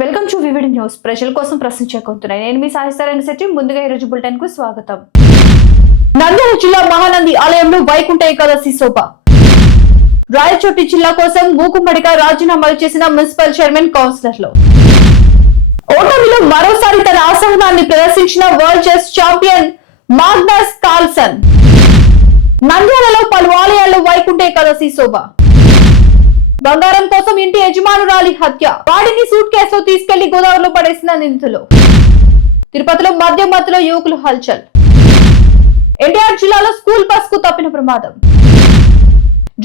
Welcome to VVD news. ప్రజల కోసం ప్రశ్నించే కొంటున్నాయి. నేను మీ సాయిస్తారాయణ శెట్టి. ముందుగా ఈ రోజు బులెటిన్ కు స్వాగతం. నంద్యాల జిల్లా మహానంది ఆలయంలో వైకుంఠ ఏకాదశి శోభ. రాయచోటి జిల్లా కోసం మూకుమ్మడిగా రాజీనామాలు చేసిన మున్సిపల్ చైర్మన్ కౌన్సిలర్లు. ఓటమిలో మరోసారి తన అసహనాన్ని ప్రదర్శించిన world chess champion Magnus Carlsen. నంద్యాలలో పలు ఆలయాల్లో వైకుంఠ ఏకాదశి శోభ. బంగారం కోసం ఇంటి యజమానురాలి హత్య. వాడిని సూట్ కేసులో తీసుకెళ్లి గోదావరిలో పడేసిన నిందితులు. తిరుపతిలో మద్యం మత్తులో యువకులు హల్చల్. ఎన్టీఆర్ జిల్లాలో స్కూల్ బస్ కు తప్పిన ప్రమాదం.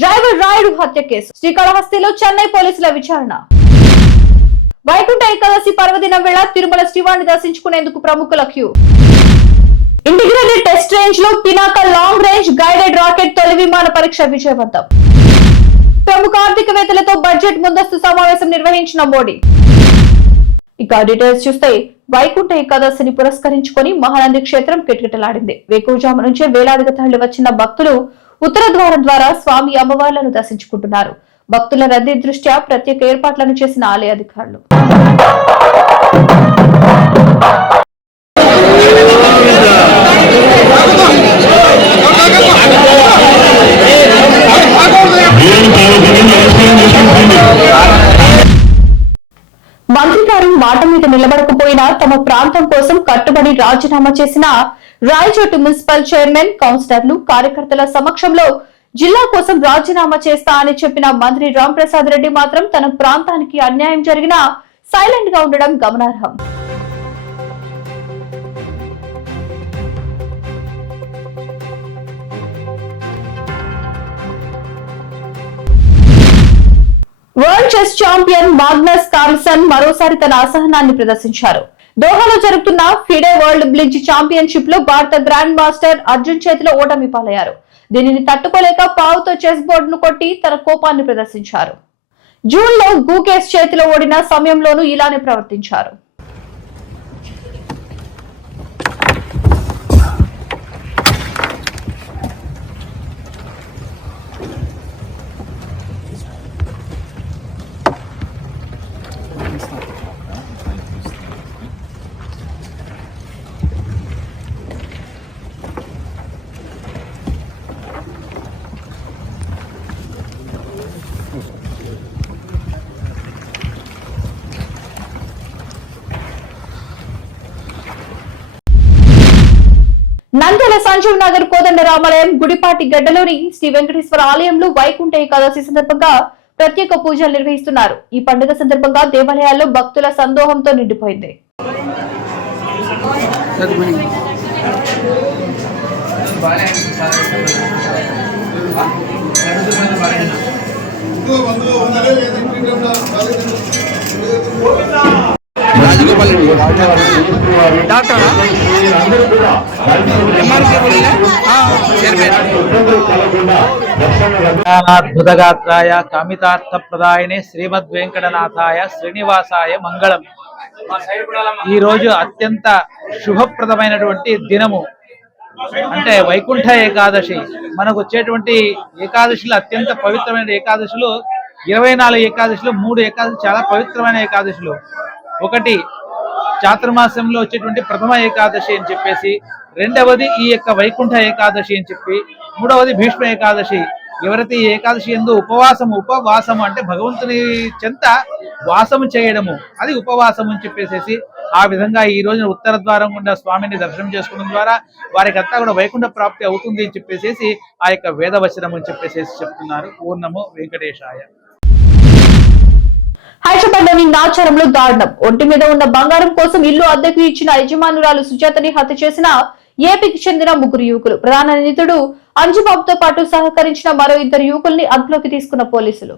డ్రైవర్ రాయుడు హత్య కేసు. శ్రీకాళహస్తిలో చెన్నై పోలీసుల విచారణ. వైకుంఠ ఏకాదశి పర్వదినం వేళ తిరుమల శ్రీవారిని దర్శించుకునేందుకు ప్రముఖుల క్యూ. ఇంటిగ్రేటెడ్ టెస్ట్ రేంజ్ లో Pinaka long range guided rocket తొలి విమాన పరీక్ష విజయవంతం. ప్రముఖ ఆర్థికవేత్తలతో బడ్జెట్ ముందస్తు సమావేశం నిర్వహించిన మోడీ. ఇక డీటెయిల్స్ చూస్తే వైకుంఠ ఏకాదశిని పురస్కరించుకొని మహానంది క్షేత్రం కిటకిటలాడింది. వేకువజాము నుంచే వేలాదిగా తరలి వచ్చిన భక్తులు ఉత్తర ద్వారం ద్వారా స్వామి అమ్మవార్లను దర్శించుకుంటున్నారు. భక్తుల రద్దీ దృష్ట్యా ప్రత్యేక ఏర్పాట్లను చేసిన ఆలయ అధికారులు. మంత్రి గారు మాట మీద నిలబడకపోయినా తమ ప్రాంతం కోసం కట్టుబడి రాజీనామా చేసిన రాయచోటి మున్సిపల్ చైర్మన్ కౌన్సిలర్లు కార్యకర్తల సమక్షంలో జిల్లా కోసం రాజీనామా చేస్తా అని చెప్పిన మంత్రి రాంప్రసాద్ రెడ్డి మాత్రం తన ప్రాంతానికి అన్యాయం జరిగినా సైలెంట్ గా ఉండడం గమనార్హం. World chess champion Magnus Carlsen మరోసారి తన అసహనాన్ని ప్రదర్శించారు. దోహాలో జరుగుతున్న ఫిడే వరల్డ్ బ్లిడ్జ్ ఛాంపియన్షిప్ లో భారత గ్రాండ్ మాస్టర్ అర్జున్ చేతిలో ఓటమి పాలయ్యారు. దీనిని తట్టుకోలేక పావుతో చెస్ బోర్డు ను కొట్టి తన కోపాన్ని ప్రదర్శించారు. జూన్ లో గూకేస్ చేతిలో ఓడిన సమయంలోనూ ఇలానే ప్రవర్తించారు. నంద్యాల సంజీవ్ నగర్ కోదండ రామాలయం గుడిపాటి గడ్డలోని శ్రీ వెంకటేశ్వర ఆలయంలో వైకుంఠ ఏకాదశి సందర్భంగా ప్రత్యేక పూజలు నిర్వహిస్తున్నారు. ఈ పండుగ సందర్భంగా దేవాలయాల్లో భక్తుల సందోహంతో నిండిపోయింది. అద్భుతగాత్రాయ కామితార్థ ప్రదాయనే శ్రీమద్ వెంకటనాథాయ శ్రీనివాసాయ మంగళం. ఈ రోజు అత్యంత శుభప్రదమైనటువంటి దినము, అంటే వైకుంఠ ఏకాదశి. మనకు వచ్చేటువంటి ఏకాదశిలో అత్యంత పవిత్రమైన ఏకాదశులు 24 ఏకాదశిలో 3 ఏకాదశి చాలా పవిత్రమైన ఏకాదశులు. ఒకటి చాతుర్మాసంలో వచ్చేటువంటి ప్రథమ ఏకాదశి అని చెప్పేసి, రెండవది ఈ యొక్క వైకుంఠ ఏకాదశి అని చెప్పి, మూడవది భీష్మ ఏకాదశి. ఎవరైతే ఈ ఏకాదశి యందు ఉపవాసము అంటే భగవంతుని చెంత వాసము చేయడము, అది ఉపవాసము అని చెప్పేసి ఆ విధంగా ఈ రోజున ఉత్తర ద్వారం గుండా స్వామిని దర్శనం చేసుకోవడం ద్వారా వారికి అంతా కూడా వైకుంఠ ప్రాప్తి అవుతుంది అని చెప్పేసి ఆ యొక్క వేదవచనం అని చెప్పేసి చెప్తున్నారు. పూర్ణము వెంకటేశాయ. హైదరాబాద్లోని నాచారంలో దారుణం. ఒంటి మీద ఉన్న బంగారం కోసం ఇల్లు అద్దెకు ఇచ్చిన యజమానురాలు సుజాతని హత్య చేసిన ఏపీకి చెందిన 3 యువకులు. ప్రధాన నిందితుడు అంజుబాబుతో పాటు సహకరించిన మరో 2 యువకుల్ని అదుపులోకి తీసుకున్న పోలీసులు.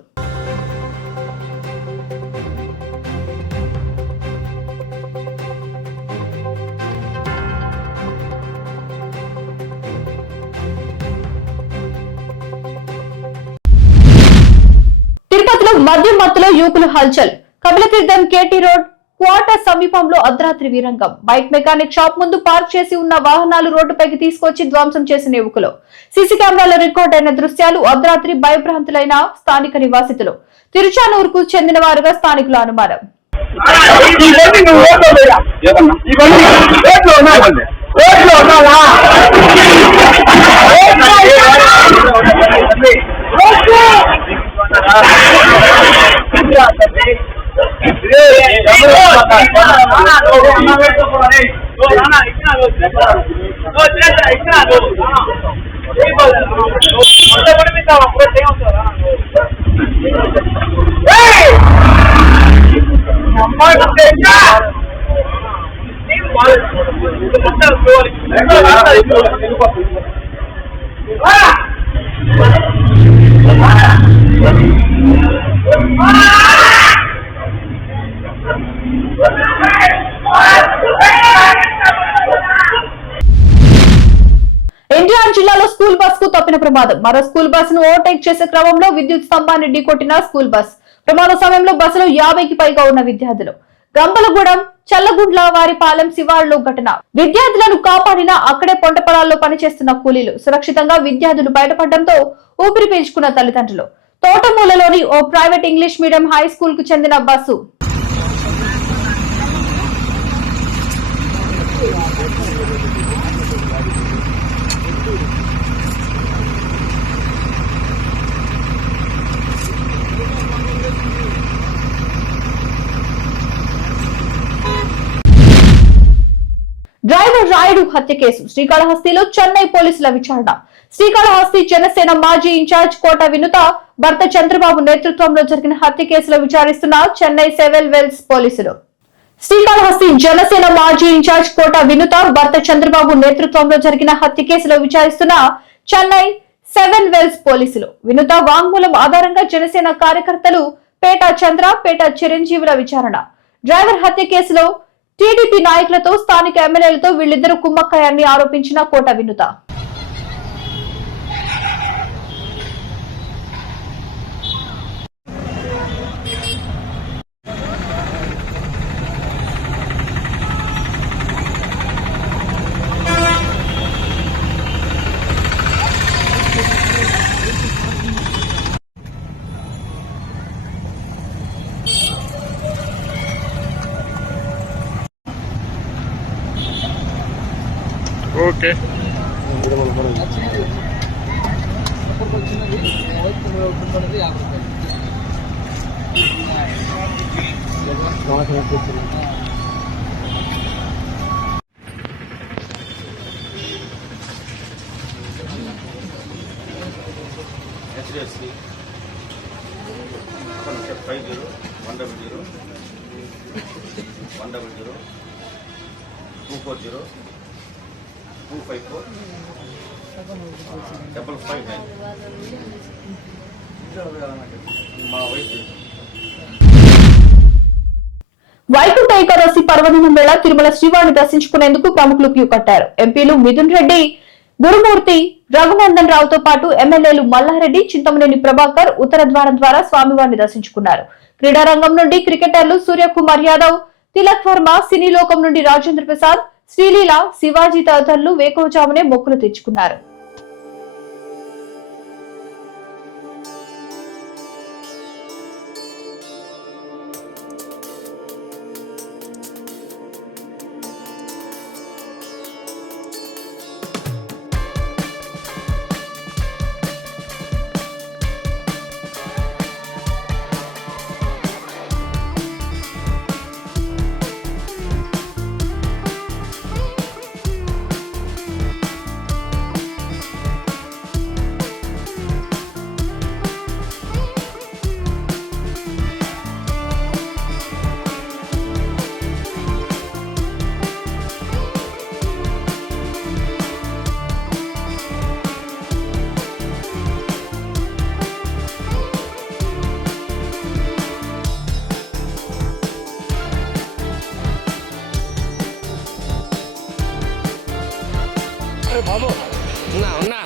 తిరుపతిలో మద్యం మత్తులో యువకులు హల్చల్. కపిలతీర్థం కేటీ రోడ్ క్వార్టర్ సమీపంలో అర్ధరాత్రి వీరంగం. బైక్ మెకానిక్ షాప్ ముందు పార్క్ చేసి ఉన్న వాహనాలు రోడ్డుపైకి తీసుకొచ్చి ధ్వంసం చేసిన యువకులు. సీసీ కెమెరాలో రికార్డ్ అయిన దృశ్యాలు. అర్ధరాత్రి భయభ్రాంతులైన స్థానిక నివాసితులు. తిరుచానూరుకు చెందిన వారుగా స్థానికుల అనుమానం. ఇవన్నీ నువ్వు ఇవన్నీ రేట్లో ఉన్నావండి రేట్లో ఉన్నావా ఎన్టీఆర్ జిల్లాలో స్కూల్ బస్ కు తప్పిన ప్రమాదం. మరో స్కూల్ బస్ ను ఓవర్టేక్ చేసే క్రమంలో విద్యుత్ స్తంభాన్ని ఢీకొట్టిన స్కూల్ బస్. ప్రమాద సమయంలో బస్సులో 50కి పైగా ఉన్న విద్యార్థులు. గంపలగూడెం, చల్లగుండ్ల వారిపాలెం శివారులో ఘటన. విద్యార్థులను కాపాడిన అక్కడే పంట పొలాల్లో పనిచేస్తున్న కూలీలు. సురక్షితంగా విద్యార్థులు బయటపడడంతో ఊపిరి పీల్చుకున్న తల్లిదండ్రులు. తోటమూలలోని ఓ private English medium high school కు చెందిన బస్సు డ్రైవర్ రాయుడు హత్య కేసు. శ్రీకాళహస్తిలో చెన్నై పోలీసుల విచారణ. శ్రీకాళహస్తి జనసేన మాజీ ఇన్ఛార్జ్ కోట వినుత భర్త చంద్రబాబు నేతృత్వంలో జరిగిన హత్య కేసులో విచారిస్తున్న చెన్నై 7 వెల్స్ పోలీసులు. శ్రీకాళహస్తి జనసేన మాజీ ఇన్ఛార్జ్ కోట వినుత భర్త చంద్రబాబు నేతృత్వంలో జరిగిన హత్య కేసులో విచారిస్తున్న చెన్నై 7 వెల్స్ పోలీసులు. వినుత వాంగ్మూలం ఆధారంగా జనసేన కార్యకర్తలు పేట చంద్ర, పేట చిరంజీవుల విచారణ. డ్రైవర్ హత్య కేసులో టీడీపీ నాయకులతో, స్థానిక ఎమ్మెల్యేలతో వీళ్ళిద్దరూ కుమ్మక్కయాన్ని ఆరోపించిన కోట వినుత. ఓకే HDFC 50 100 100 240 254 559 మా వయసు. వైకుంఠ ఏకాదశి పర్వదినం వేళ తిరుమల శ్రీవారిని దర్శించుకునేందుకు ప్రముఖులు క్యూ కట్టారు. ఎంపీలు మిథున్ రెడ్డి, గురుమూర్తి, రఘునందన్ రావుతో పాటు ఎమ్మెల్యేలు మల్లారెడ్డి, చింతమనేని ప్రభాకర్ ఉత్తర ద్వారం ద్వారా స్వామివారిని దర్శించుకున్నారు. క్రీడారంగం నుండి క్రికెటర్లు సూర్యకుమార్ యాదవ్, తిలక్ వర్మ, సినీ లోకం నుండి రాజేంద్ర ప్రసాద్, శ్రీలీల, శివాజీ తదితరులు వేకువజామునే మొక్కులు తెచ్చుకున్నారు. ఉన్నా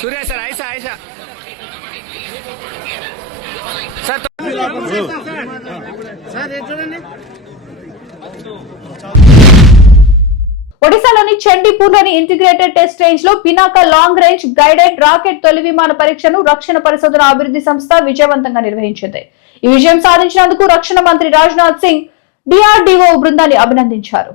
సూర్య సార్ ఐసా ఐసా సార్ చూడండి. ఒడిశాలోని చండీపూర్లోని ఇంటిగ్రేటెడ్ టెస్ట్ రేంజ్ లో Pinaka long range guided rocket తొలి విమాన పరీక్షను రక్షణ పరిశోధన అభివృద్ధి సంస్థ విజయవంతంగా నిర్వహించింది. ఈ విజయం సాధించినందుకు రక్షణ మంత్రి రాజ్నాథ్ సింగ్ డిఆర్డీఓ బృందాన్ని అభినందించారు.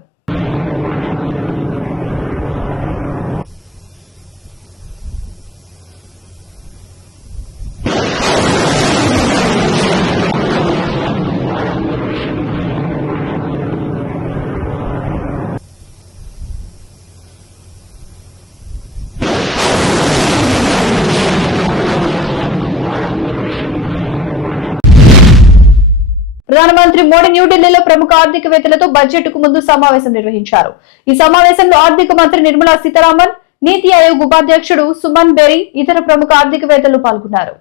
ప్రధానమంత్రి మోడీ న్యూఢిల్లీలో ప్రముఖ ఆర్థికవేత్తలతో బడ్జెట్ కు ముందు సమావేశం నిర్వహించారు. ఈ సమావేశంలో ఆర్థిక మంత్రి నిర్మలా సీతారామన్, నీతి ఆయోగ్ ఉపాధ్యక్షుడు సుమన్ బెరీ, ఇతర ప్రముఖ ఆర్థికవేత్తలు పాల్గొన్నారు.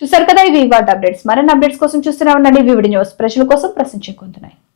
చూసారు కదా, ఇవి ఇవాళ అప్డేట్స్. మరిన్ని అప్డేట్స్ కోసం చూస్తూనే ఉండండి వివిడి న్యూస్. ప్రజల కోసం ప్రశ్నించుకుంటున్నాయి.